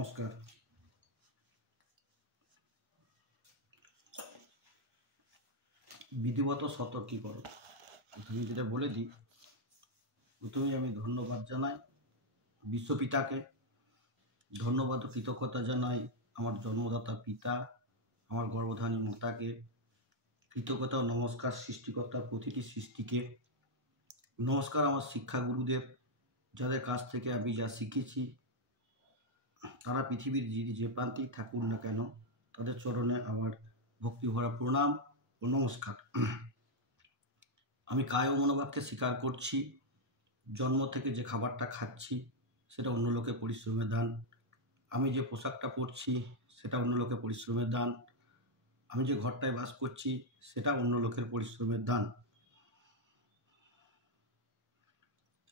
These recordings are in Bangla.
নমস্কার। বিধিবত সতর্কীকরণ। প্রথমে যেটা বলে দিই, প্রথমেই আমি ধন্যবাদ জানাই বিশ্বপিতাকে, ধন্যবাদ ও কৃতজ্ঞতা জানাই আমার জন্মদাতা পিতা, আমার গর্ভধারী মাতাকে, কৃতজ্ঞতা ও নমস্কার সৃষ্টিকর্তার প্রতিটি সৃষ্টিকে, নমস্কার আমার শিক্ষাগুরুদের, যাদের কাছ থেকে আমি যা শিখেছি তারা পৃথিবীর যে প্রান্তেই থাকুন না কেন তাদের চরণে আমার ভক্তিভরা প্রণাম ও নমস্কার। আমি কায় ও মনোবাক্যে স্বীকার করছি, জন্ম থেকে যে খাবারটা খাচ্ছি সেটা অন্য লোকের পরিশ্রমের দান। আমি যে পোশাকটা পরছি সেটা অন্য লোকের পরিশ্রমের দান। আমি যে ঘরটায় বাস করছি সেটা অন্য লোকের পরিশ্রমের দান।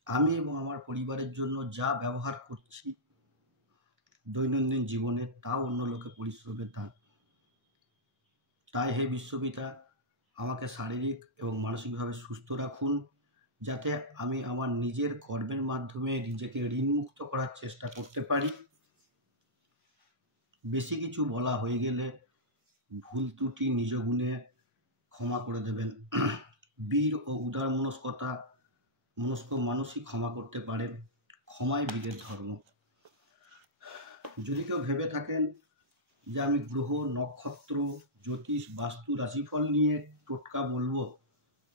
আমি এবং আমার পরিবারের জন্য যা ব্যবহার করছি দৈনন্দিন জীবনে তাও অন্য লোকের পরিশ্রমের দান। তাই হে বিশ্বপিতা, আমাকে শারীরিক এবং মানসিকভাবে সুস্থ রাখুন, যাতে আমি আমার নিজের কর্মের মাধ্যমে নিজেকে ঋণমুক্ত করার চেষ্টা করতে পারি। বেশি কিছু বলা হয়ে গেলে ভুল ত্রুটি নিজ গুণে ক্ষমা করে দেবেন। বীর ও উদার মনস্ক মানুষই ক্ষমা করতে পারেন। ক্ষমাই বীরের ধর্ম। যদি কেউ ভেবে থাকেন যে আমি গ্রহ, নক্ষত্র, জ্যোতিষ, বাস্তু, রাশিফল নিয়ে টোটকা বলবো,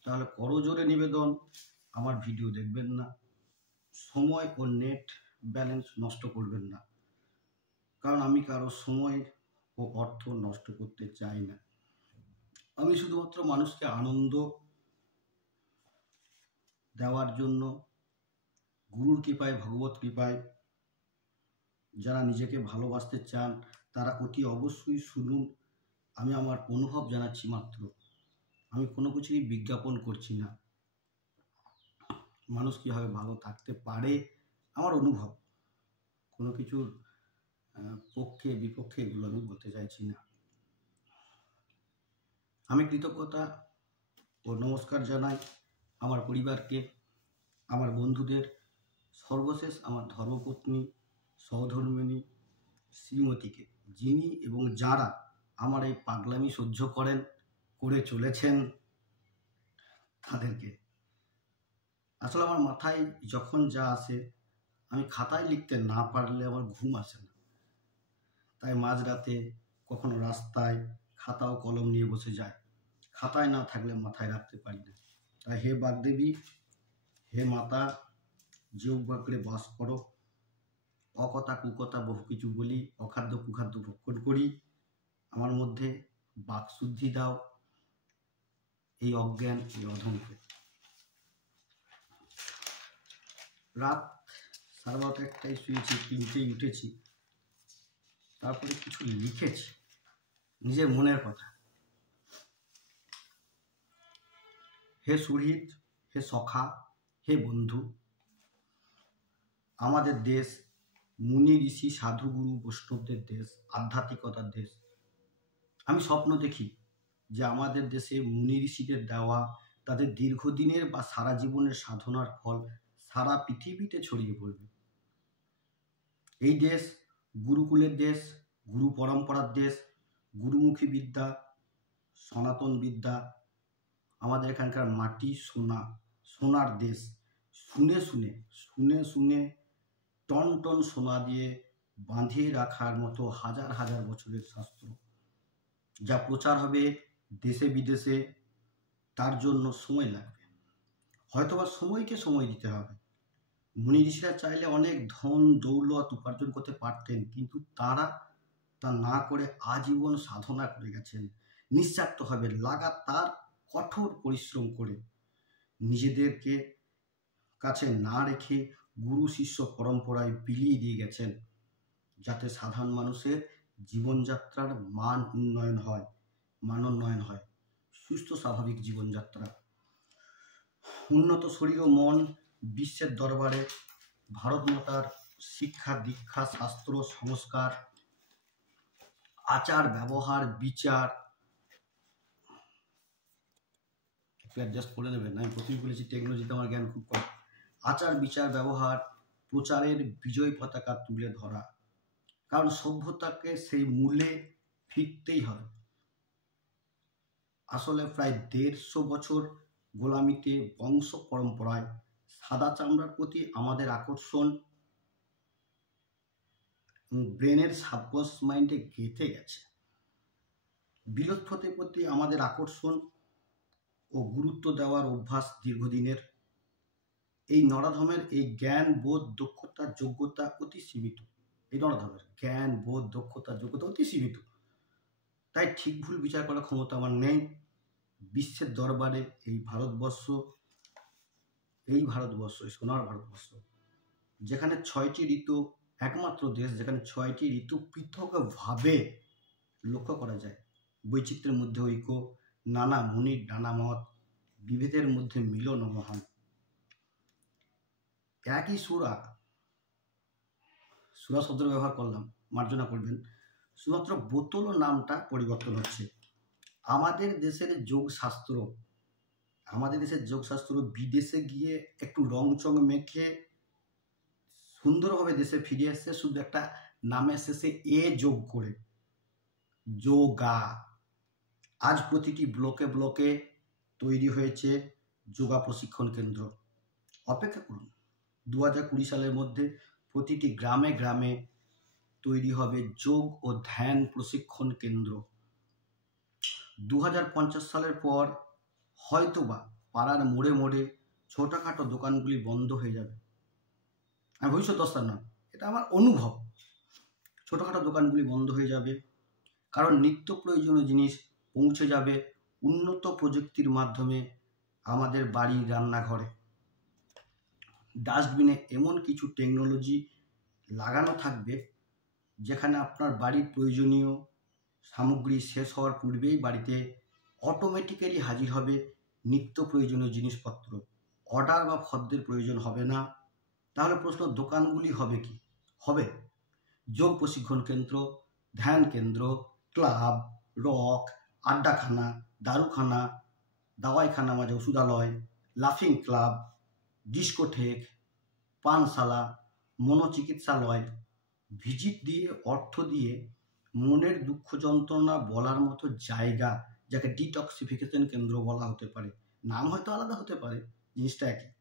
তাহলে করজোরে নিবেদন আমার ভিডিও দেখবেন না। সময় ও নেট ব্যালেন্স নষ্ট করবেন না, কারণ আমি কারো সময় ও অর্থ নষ্ট করতে চাই না। আমি শুধুমাত্র মানুষকে আনন্দ দেওয়ার জন্য, গুরুর কৃপায়, ভগবত কৃপায়, যারা নিজেকে ভালোবাসতে চান তারা অতি অবশ্যই শুনুন। আমি আমার অনুভব জানাচ্ছি মাত্র, আমি কোনো কিছুই বিজ্ঞাপন করছি না। মানুষ কীভাবে ভালো থাকতে পারে আমার অনুভব, কোনো কিছুর পক্ষে বিপক্ষে এগুলো আমি বলতে চাইছি না। আমি কৃতজ্ঞতা ও নমস্কার জানাই আমার পরিবারকে, আমার বন্ধুদের, সর্বশেষ আমার ধর্মপত্নী সহধর্মিণী শ্রীমতীকে, যিনি এবং যারা আমার এই পাগলামি সহ্য করে চলেছেন তাদেরকে। আসলে আমার মাথায় যখন যা আসে আমি খাতায় লিখতে না পারলে আমার ঘুম আসে না, তাই মাঝরাতে কখনো রাস্তায় খাতা ও কলম নিয়ে বসে যায়। খাতায় না থাকলে মাথায় রাখতে পারি না। তাই হে বাগদেবী, হে মাতা, যে উপগ্রে বাস করো, অকথা কুকথা বহু কিছু বলি, অখাদ্য কুখাদ্য ভক্ষণ করি, আমার মধ্যে বাকশুদ্ধি দাও এই অজ্ঞান, এই অধমকে। রাত 12:30টায় শুয়েছি, 3টেয় উঠেছি, তারপরে কিছু লিখেছি নিজের মনের কথা। হে সুহৃদ, হে সখা, হে বন্ধু, আমাদের দেশ মুনি ঋষি সাধু গুরু বৈষ্ণবদের দেশ, আধ্যাত্মিকতার দেশ। আমি স্বপ্ন দেখি যে আমাদের দেশে মুনি ঋষিদের দেওয়া তাদের দীর্ঘদিনের বা সারা জীবনের সাধনার ফল সারা পৃথিবীতে ছড়িয়ে পড়বে। এই দেশ গুরুকুলের দেশ, গুরু পরম্পরার দেশ, গুরুমুখী বিদ্যা, সনাতন বিদ্যা। আমাদের এখানকার মাটি সোনার দেশ। শুনে শুনে টন টন সোনা দিয়ে বাঁধিয়ে রাখার মতো হাজার হাজার বছরের শাস্ত্র, যা প্রচার হবে দেশে বিদেশে, তার জন্য সময় লাগবে। হয়তোবা সময়কে সময় দিতে হবে। মুনি ঋষিরা চাইলে অনেক ধন দৌলত উপার্জন করতে পারতেন, কিন্তু তারা তা না করে আজীবন সাধনা করে গেছেন, নিঃস্বার্থভাবে লাগাতার কঠোর পরিশ্রম করে, নিজেদেরকে কাছে না রেখে গুরু শিষ্য পরম্পরায় বিলিয়ে দিয়ে গেছেন, যাতে সাধারণ মানুষের জীবনযাত্রার মান উন্নয়ন হয়, সুস্থ স্বাভাবিক জীবনযাত্রা। উন্নত শরীর ও মন বিশ্বের দরবারে ভারত মাতার শিক্ষা দীক্ষা, শাস্ত্র, সংস্কার, আচার ব্যবহার, বিচার, অ্যাডজাস্ট করে নেবেন। আমি প্রথমেই বলেছি টেকনোলজিতে আমার জ্ঞান খুব কম। আচার বিচার ব্যবহার প্রচারের বিজয় পতাকা তুলে ধরা, কারণ সভ্যতাকে সেই মূলে ফিরতেই হবে। আসলে প্রায় 150 বছর গোলামিতে বংশ পরম্পরায় সাদা চামড়ার প্রতি আমাদের আকর্ষণ ব্রেনের সাবকন্স মাইন্ডে গেঁথে গেছে। বিলোৎপতির প্রতি আমাদের আকর্ষণ ও গুরুত্ব দেওয়ার অভ্যাস দীর্ঘদিনের। এই নরাধমের এই জ্ঞান, বোধ, দক্ষতা, যোগ্যতা অতি সীমিত। এই নরাধমের জ্ঞান, বোধ, দক্ষতা, যোগ্যতা অতি সীমিত। তাই ঠিক ভুল বিচার করার ক্ষমতা আমার নেই। বিশ্বের দরবারে এই ভারতবর্ষ, এই সোনার ভারতবর্ষ, যেখানে 6টি ঋতু, একমাত্র দেশ যেখানে 6টি ঋতু পৃথকভাবে লক্ষ্য করা যায়। বৈচিত্র্যের মধ্যে ঐক্য, নানা মুনির নানা মত, বিভেদের মধ্যে মিলন ও মহান। একই সুরা শব্দের ব্যবহার করলাম, মার্জনা করবেন। শুধুমাত্র বোতল ও নামটা পরিবর্তন হচ্ছে। আমাদের দেশের যোগশাস্ত্র বিদেশে গিয়ে একটু রংচং মেখে সুন্দরভাবে দেশে ফিরে এসছে, শুধু একটা নামের শেষে এ যোগ করে, যোগা। আজ প্রতিটি ব্লকে ব্লকে তৈরি হয়েছে যোগা প্রশিক্ষণ কেন্দ্র। অপেক্ষা করুন, 2020 সালের মধ্যে প্রতিটি গ্রামে গ্রামে তৈরি হবে যোগ ও ধ্যান প্রশিক্ষণ কেন্দ্র। 2050 সালের পর হয়তোবা পাড়ার মোড়ে মোড়ে ছোটখাটো দোকানগুলি বন্ধ হয়ে যাবে। আমি ভবিষ্যৎ নয়, এটা আমার অনুভব। ছোটখাটো দোকানগুলি বন্ধ হয়ে যাবে, কারণ নিত্য প্রয়োজনীয় জিনিস পৌঁছে যাবে উন্নত প্রযুক্তির মাধ্যমে আমাদের বাড়ির রান্নাঘরে। ডাস্টবিনে এমন কিছু টেকনোলজি লাগানো থাকবে যেখানে আপনার বাড়ির প্রয়োজনীয় সামগ্রী শেষ হওয়ার পূর্বেই বাড়িতে অটোমেটিক্যালি হাজির হবে নিত্য প্রয়োজনীয় জিনিসপত্র। অর্ডার বা ফর্দের প্রয়োজন হবে না। তাহলে প্রশ্ন, দোকানগুলি হবে কি? হবে যোগ প্রশিক্ষণ কেন্দ্র, ধ্যান কেন্দ্র, ক্লাব, রক, আড্ডাখানা, দারুখানা, দাওয়াইখানা মাঝে ওষুধালয়, লাফিং ক্লাব, ডিস্কোথেক, পানশালা, মনোচিকিৎসালয়। ভিজিট দিয়ে, অর্থ দিয়ে মনের দুঃখ যন্ত্রণা বলার মতো জায়গা, যাকে ডিটক্সিফিকেশন কেন্দ্র বলা হতে পারে। নাম হয়তো আলাদা হতে পারে, জিনিসটা একই।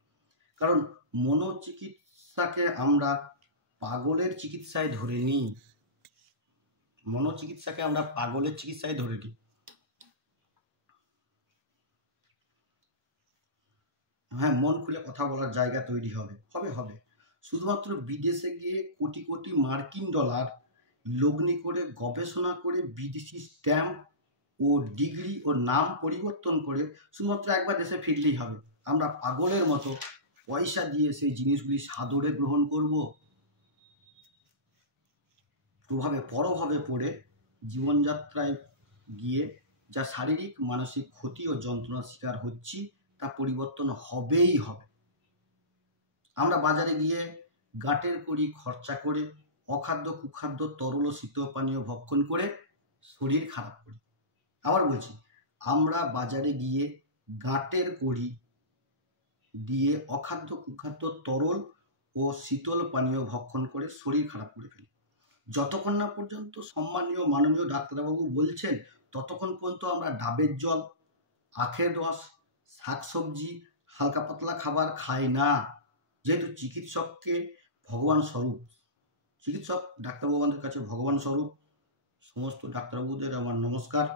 কারণ মনোচিকিৎসাকে আমরা পাগলের চিকিৎসায় ধরে নিই। মনোচিকিৎসাকে আমরা পাগলের চিকিৎসায় ধরে নিই। হ্যাঁ, মন খুলে কথা বলার জায়গা তৈরি হবে। শুধুমাত্র বিদেশে গিয়ে কোটি কোটি মার্কিন ডলার লগ্নি করে গবেষণা করে বিদেশি স্ট্যাম্প ও ডিগ্রি ও নাম পরিবর্তন করে শুধুমাত্র একবার দেশে ফিরলেই হবে। আমরা পাগলের মতো পয়সা দিয়ে সেই জিনিসগুলি সাদরে গ্রহণ করব। পরভাবে পড়ে জীবনযাত্রায় গিয়ে যা শারীরিক মানসিক ক্ষতি ও যন্ত্রণার শিকার হচ্ছি, তা পরিবর্তন হবেই হবে। আমরা বাজারে গিয়ে গাঁটের কড়ি খরচা করে অখাদ্য কুখাদ্য তরল ও শীতল পানীয় ভক্ষণ করে শরীর খারাপ করি। আবার বলছি, আমরা বাজারে গিয়ে গাঁটের কড়ি দিয়ে অখাদ্য কুখাদ্য তরল ও শীতল পানীয় ভক্ষণ করে শরীর খারাপ করে ফেলি। যতক্ষণ না পর্যন্ত সম্মানীয় মাননীয় ডাক্তারবাবু বলছেন, ততক্ষণ পর্যন্ত আমরা ডাবের জল, আখের রস, শাকসবজি, হালকা পাতলা খাবার খাই না। যেহেতু চিকিৎসককে ভগবান স্বরূপ, চিকিৎসক ডাক্তারবাবুদের কাছে ভগবান স্বরূপ, সমস্ত ডাক্তারবাবুদের আমার নমস্কার।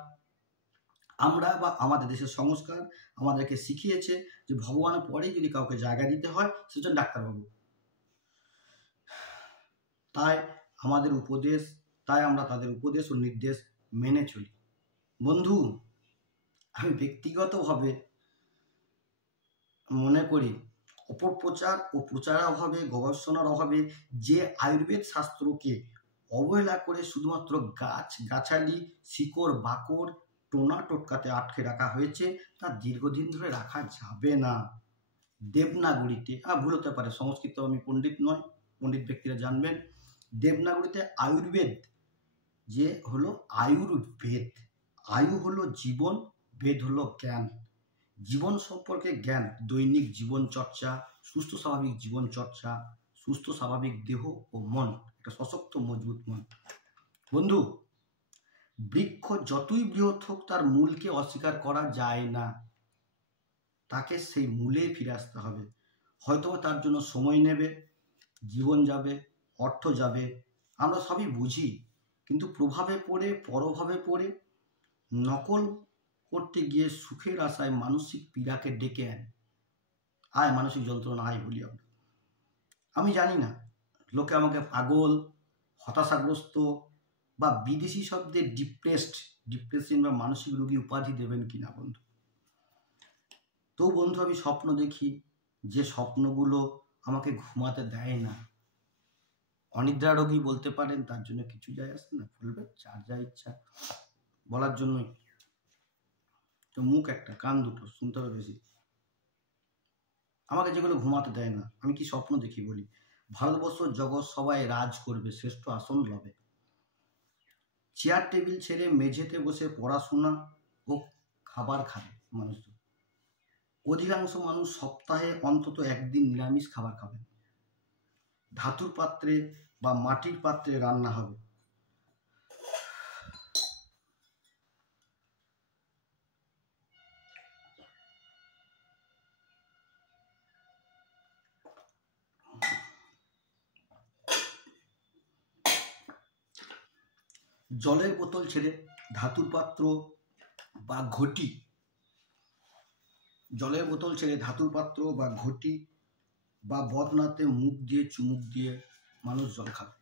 আমরা বা আমাদের দেশের সংস্কার আমাদেরকে শিখিয়েছে যে ভগবানের পরেই যদি কাউকে জায়গা দিতে হয়, সেটা ডাক্তারবাবু। তাই আমরা তাদের উপদেশ ও নির্দেশ মেনে চলি। বন্ধু, আমি ব্যক্তিগতভাবে মনে করি অপপ্রচার ও প্রচারের অভাবে, গবেষণার অভাবে যে আয়ুর্বেদ শাস্ত্রকে অবহেলা করে শুধুমাত্র গাছগাছালি, শিকড় বাকড়, টোনা টোটকাতে আটকে রাখা হয়েছে, তা দীর্ঘদিন ধরে রাখা যাবে না। দেবনাগরীতে, ভুল হতে পারে, সংস্কৃত আমি পণ্ডিত নয়, পণ্ডিত ব্যক্তিরা জানবেন। দেবনাগরীতে আয়ুর্বেদ যে হলো আয়ুর্বেদ। আয়ু হলো জীবন, বেদ হলো জ্ঞান। জীবন সম্পর্কে জ্ঞান, দৈনিক জীবন চর্চা, সুস্থ স্বাভাবিক জীবন চর্চা, সুস্থ স্বাভাবিক দেহ ও মন, একটা সশক্ত মজবুত মন। বন্ধু, বৃক্ষ যতই বৃহৎ হোক তার মূলকে অস্বীকার করা যায় না। তাকে সেই মূলে ফিরে আসতে হবে। হয়তো তার জন্য সময় নেবে, জীবন যাবে, অর্থ যাবে, আমরা সবই বুঝি। কিন্তু প্রভাবে পড়ে, পরভাবে পড়ে, নকল করতে গিয়ে সুখের আশায় মানসিক পীড়াকে ডেকে আয় মানসিক যন্ত্রণা আয় বলি আমরা। আমি জানি না লোকে আমাকে পাগল, হতাশাগ্রস্ত বা বিদেশি শব্দে ডিপ্রেশন বা মানসিক রোগী উপাধি দেবেন কিনা বন্ধু। তো বন্ধু, আমি স্বপ্ন দেখি, যে স্বপ্নগুলো আমাকে ঘুমাতে দেয় না। অনিদ্রা রোগী বলতে পারেন, তার জন্য কিছু যায় আসে না, বলবে যার যা ইচ্ছা বলার জন্যই তো মুখ একটা, কান দুটো, শুনতে হবে বেশি। আমাকে যেগুলো ঘুমাতে দেয় না, আমি কি স্বপ্ন দেখি বলি, ভারতবর্ষ জগৎ সবাই রাজ করবে, শ্রেষ্ঠ আসন লবে, চেয়ার টেবিল ছেড়ে মেঝেতে বসে পড়াশোনা ও খাবার খাবে মানুষ। অধিকাংশ মানুষ সপ্তাহে অন্তত একদিন নিরামিষ খাবার খাবেন। ধাতুর পাত্রে বা মাটির পাত্রে রান্না হবে। জলের বোতল ছেড়ে ধাতুর পাত্র বা ঘটি, জলের বোতল ছেড়ে ধাতুর পাত্র বা ঘটি বা বদনাতে মুখ দিয়ে চুমুক দিয়ে মানুষ জল খাবে।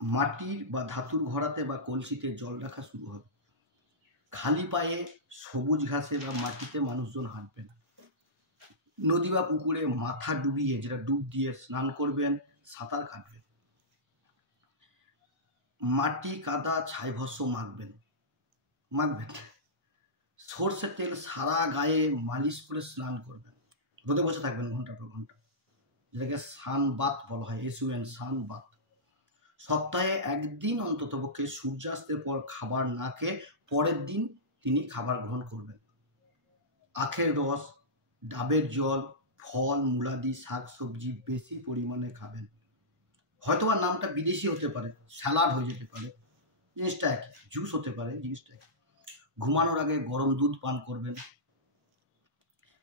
মাটির বা ধাতুর ঘড়াতে বা কলসিতে জল রাখা শুরু হবে। খালি পায়ে সবুজ ঘাসে বা মাটিতে মানুষজন হাঁটবে না। নদী বা পুকুরে মাথা ডুবিয়ে, যেটা ডুব দিয়ে স্নান করবেন, সাঁতার কাটবেন। মাটি কাদা ছাই ভস্ম মাখবেন। সর্ষের তেল সারা গায়ে মালিশ করে স্নান করবেন। রোদে বসে থাকবেন ঘন্টার পর ঘন্টা, যেটাকে সানবাত বলা হয়, SUN সানবাত। সপ্তাহে একদিন অন্ততপক্ষে সূর্যাস্তের পর খাবার না খেয়ে পরের দিন তিনি খাবার গ্রহণ করবেন। আখের রস, ডাবের জল, ফল মূলাদি, শাকসবজি বেশি পরিমাণে খাবেন। হয়তোবা নামটা বিদেশি হতে পারে, স্যালাড হয়ে যেতে পারে, জিনিসটা একই, জুস হতে পারে, জিনিসটা একই। ঘুমানোর আগে গরম দুধ পান করবেন।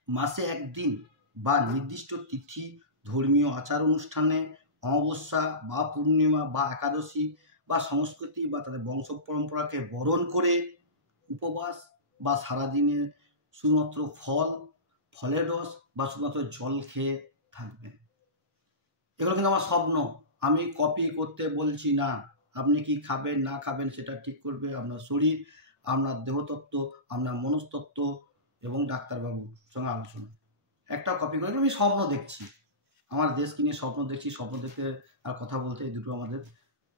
মাসে একদিন বা নির্দিষ্ট তিথি, ধর্মীয় আচার অনুষ্ঠানে, অমাবস্যা বা পূর্ণিমা বা একাদশী বা সংস্কৃতি বা তাদের বংশ পরম্পরাকে বরণ করে উপবাস বা সারাদিনে শুধুমাত্র ফলের রস বা শুধুমাত্র জল খেয়ে থাকবেন। এগুলো কিন্তু আমার স্বপ্ন, আমি কপি করতে বলছি না। আপনি কি খাবেন না খাবেন সেটা ঠিক করবে আপনার শরীর, আপনার দেহতত্ত্ব, আপনার মনস্তত্ত্ব এবং ডাক্তারবাবুর সঙ্গে আলোচনা। একটা কপি করে আমি স্বপ্ন দেখছি, আমার দেশকে নিয়ে স্বপ্ন দেখছি। স্বপ্ন দেখতে আর কথা বলতে এই দুটো আমাদের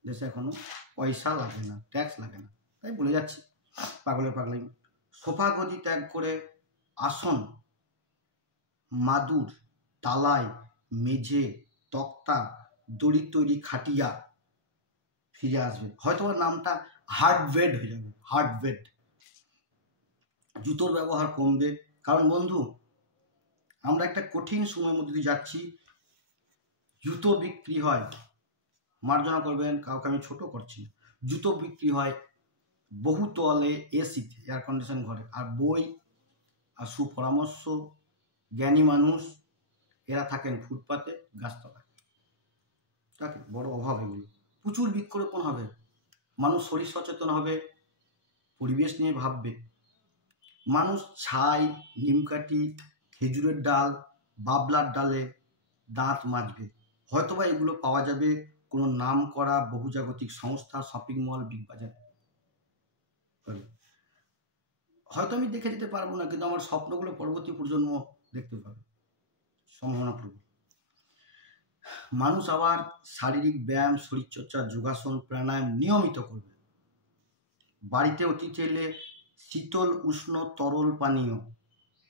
দেশে এখনো পয়সা লাগে না, ট্যাক্স লাগে না, তাই বলে যাচ্ছি পাগলাই। সোফা গদি ত্যাগ করে আসন, মাদুর, তালাই, মেঝে, তক্তা, দড়ির তৈরি খাটিয়া ফিরে আসবে। হয়তো নামটা হার্ডওয়েড হয়ে যাবে, হার্ডওয়েড। জুতোর ব্যবহার কমবে, কারণ বন্ধু আমরা একটা কঠিন সময়ের মধ্যে দিয়ে যাচ্ছি। জুতো বিক্রি হয়, মার্জনা করবেন, কাউকে আমি ছোট করছি, জুতো বিক্রি হয় বহুতলে এসিতে, এয়ার কন্ডিশন ঘরে। আর বই আর সুপরামর্শ জ্ঞানী মানুষ এরা থাকেন ফুটপাতে, গাছতলায়। তাকে বড় অভাব এগুলো। প্রচুর বৃক্ষরোপণ হবে, মানুষ শরীর সচেতন হবে, পরিবেশ নিয়ে ভাববে। মানুষ ছাই, নিমকাঠি, খেজুরের ডাল, বাবলার ডালে দাঁত মাজবে। হয়তোবা এগুলো পাওয়া যাবে কোনো নাম করা বহুজাগতিক সংস্থা, শপিং মল, বিগ বাজারে। হয়তো আমি দেখে দিতে পারবো না, কিন্তু আমার স্বপ্নগুলো পরবর্তী প্রজন্ম দেখতে পাবে, সম্ভাবনা প্রবল। মানুষ আবার শারীরিক ব্যায়াম, শরীরচর্চা, যোগাসন, প্রাণায়াম নিয়মিত করবে। বাড়িতে অতিথি এলে শীতল উষ্ণ তরল পানীয়,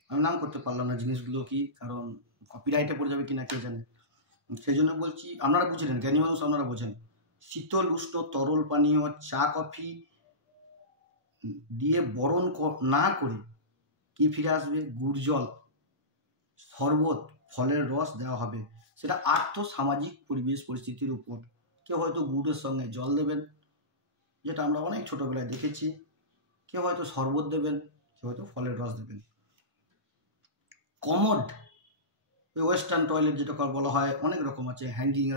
আমি নাম করতে পারলাম না জিনিসগুলো কি, কারণ কপিরাইটে পড়ে যাবে কিনা কে জানে, সেই জন্য বলছি, আপনারা বুঝলেন, জ্ঞানী মানুষ আপনারা বোঝেন। শীতল উষ্ণ তরল পানীয়, চা কফি দিয়ে বরণ না করে কি ফিরে আসবে, গুড় জল, শরবত, ফলের রস দেওয়া হবে। সেটা আর্থ সামাজিক পরিবেশ পরিস্থিতির উপর কেউ হয়তো গুড়ের সঙ্গে জল দেবেন, যেটা আমরা অনেক ছোটোবেলায় দেখেছি। কেউ হয়তো শরবত দেবেন, কেউ হয়তো ফলের রস দেবেন। কমোড, ওই ওয়েস্টার্ন টয়লেট যেটা বলা হয়, অনেক রকম আছে, হ্যাঙ্গিং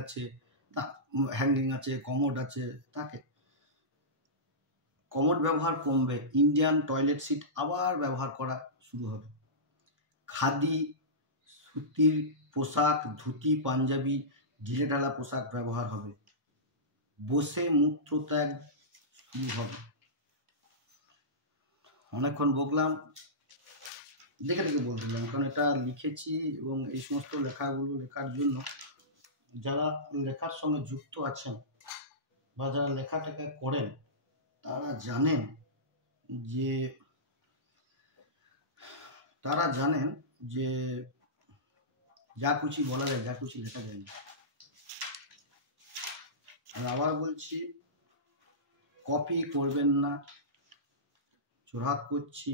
আছে, কমোড আছে। তাকে কমোড ব্যবহার কমবে, ইন্ডিয়ান টয়লেট সিট আবার ব্যবহার করা শুরু হবে। খাদি, সুতির পোশাক, ধুতি, পাঞ্জাবি, ঢিলেঢালা পোশাক ব্যবহার হবে। বসে মূত্রত্যাগ শুরু হবে। অনেকক্ষণ বকলাম, দেখে দেখে বলছিলাম, কারণ এটা লিখেছি এবং এই সমস্ত লেখাগুলো লেখার জন্য যারা লেখার সঙ্গে যুক্ত আছেন বা যারা লেখাটাকে করেন তারা জানেন যে যা খুশি বলা যায়, যা খুশি লেখা যায় না। আর আবার বলছি, কপি করবেন না, জোরহাত করছি,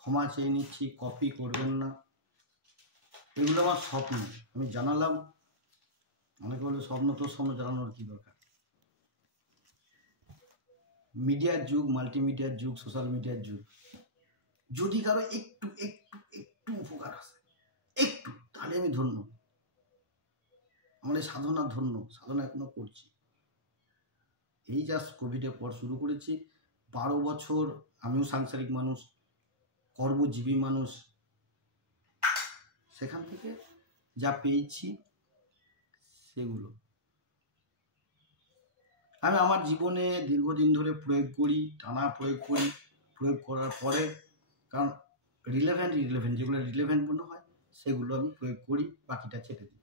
ক্ষমা চেয়ে নিচ্ছি, কপি করবেন না। এগুলো আমার স্বপ্ন, আমি জানালাম। অনেকে বলে স্বপ্ন, তোর স্বপ্ন জানানোর কি দরকার। মিডিয়ার যুগ, মাল্টিমিডিয়ার যুগ, সোশ্যাল মিডিয়ার যুগ। যদি কারো একটু একটু একটু উপকার আসে, একটু, তাহলে আমি ধন্য। আমার এই সাধনা ধন্য, সাধনা এখনো করছি। এই জাস্ট কোভিডের পর শুরু করেছি। 12 বছর আমিও সাংসারিক মানুষ, কর্মজীবী মানুষ। সেখান থেকে যা পেয়েছি সেগুলো আমি আমার জীবনে দীর্ঘদিন ধরে প্রয়োগ করি, টানা প্রয়োগ করি। প্রয়োগ করার পরে, কারণ রিলেভেন্ট যেগুলো রিলেভেন্ট মনে হয় সেগুলো আমি প্রয়োগ করি, বাকিটা ছেড়ে দিই।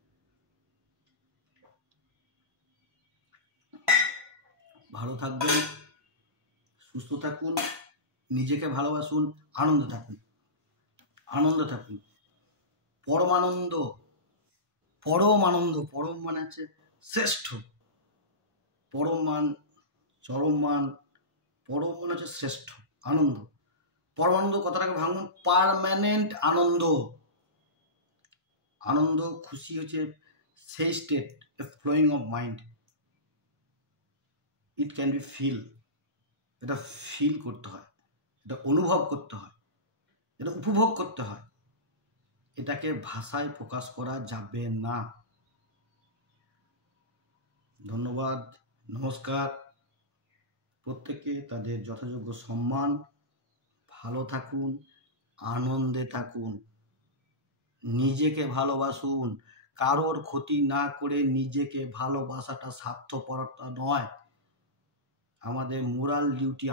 ভালো থাকবেন, সুস্থ থাকুন, নিজেকে ভালোবাসুন, আনন্দ থাকুন। পরমানন্দ, পরম মানে হচ্ছে শ্রেষ্ঠ, পরম মান, চরম মান, পরম মানে হচ্ছে শ্রেষ্ঠ আনন্দ। পরমানন্দ কথাটাকে ভাঙুন, পার্মানেন্ট আনন্দ, খুশি হচ্ছে সেই state, flowing of mind. It can be feel, এটা ফিল করতে হয়, এটা অনুভব করতে হয়, এটা উপভোগ করতে হয়। এটাকে ভাষায় প্রকাশ করা যাবে না। ধন্যবাদ, নমস্কার। প্রত্যেকে তাদের যথাযোগ্য সম্মান। ভালো থাকুন, আনন্দে থাকুন, নিজেকে ভালোবাসুন। কারোর ক্ষতি না করে নিজেকে ভালোবাসাটা স্বার্থপরতা নয়, আমাদের মোরাল ডিউটি।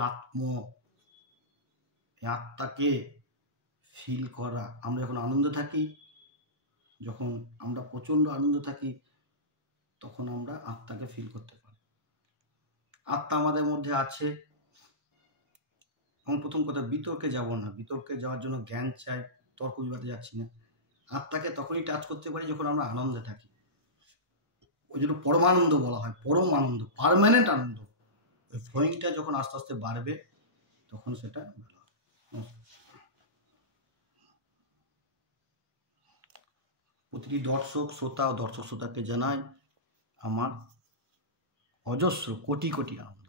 আত্মাকে ফিল করা। আমরা যখন আনন্দে থাকি, যখন আমরা প্রচণ্ড আনন্দ থাকি, তখন আমরা আত্মাকে ফিল করতে পারি। আত্মা আমাদের মধ্যে আছে। এবং প্রথম কথা, বিতর্কে যাব না। বিতর্কে যাওয়ার জন্য জ্ঞান চাই, তর্ক বিবাদে যাচ্ছি না। আত্মাকে তখনই টাচ করতে পারি যখন আমরা আনন্দে থাকি। ওই জন্য পরমানন্দ বলা হয়, পরম আনন্দ, পার্মানেন্ট আনন্দ। ওই ফ্লোয়িংটা যখন আস্তে আস্তে বাড়বে, তখন সেটা ভালো হয়। প্রতিটি দর্শক শ্রোতা ও দর্শক শ্রোতাকে জানাই আমার অজস্র কোটি কোটি আনন্দ।